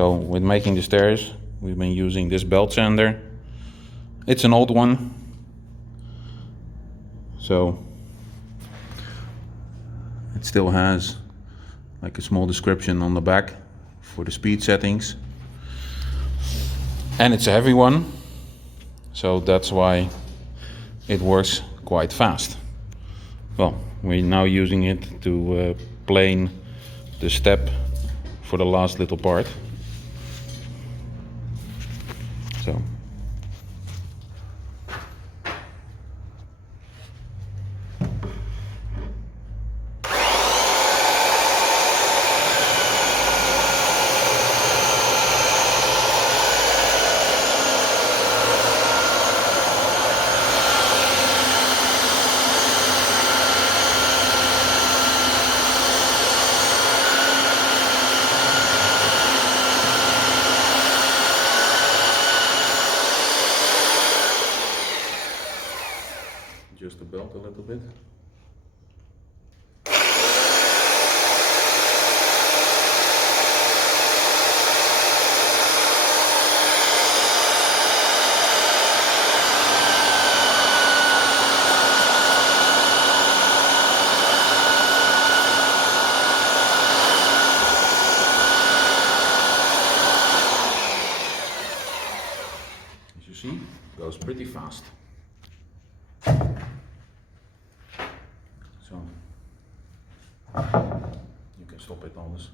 So with making the stairs, we've been using this belt sander. It's an old one, so it still has like a small description on the back for the speed settings. And it's a heavy one, so that's why it works quite fast. Well, we're now using it to plane the step for the last little part. So adjust the belt a little bit. As you see, it goes pretty fast. So you can stop it alles.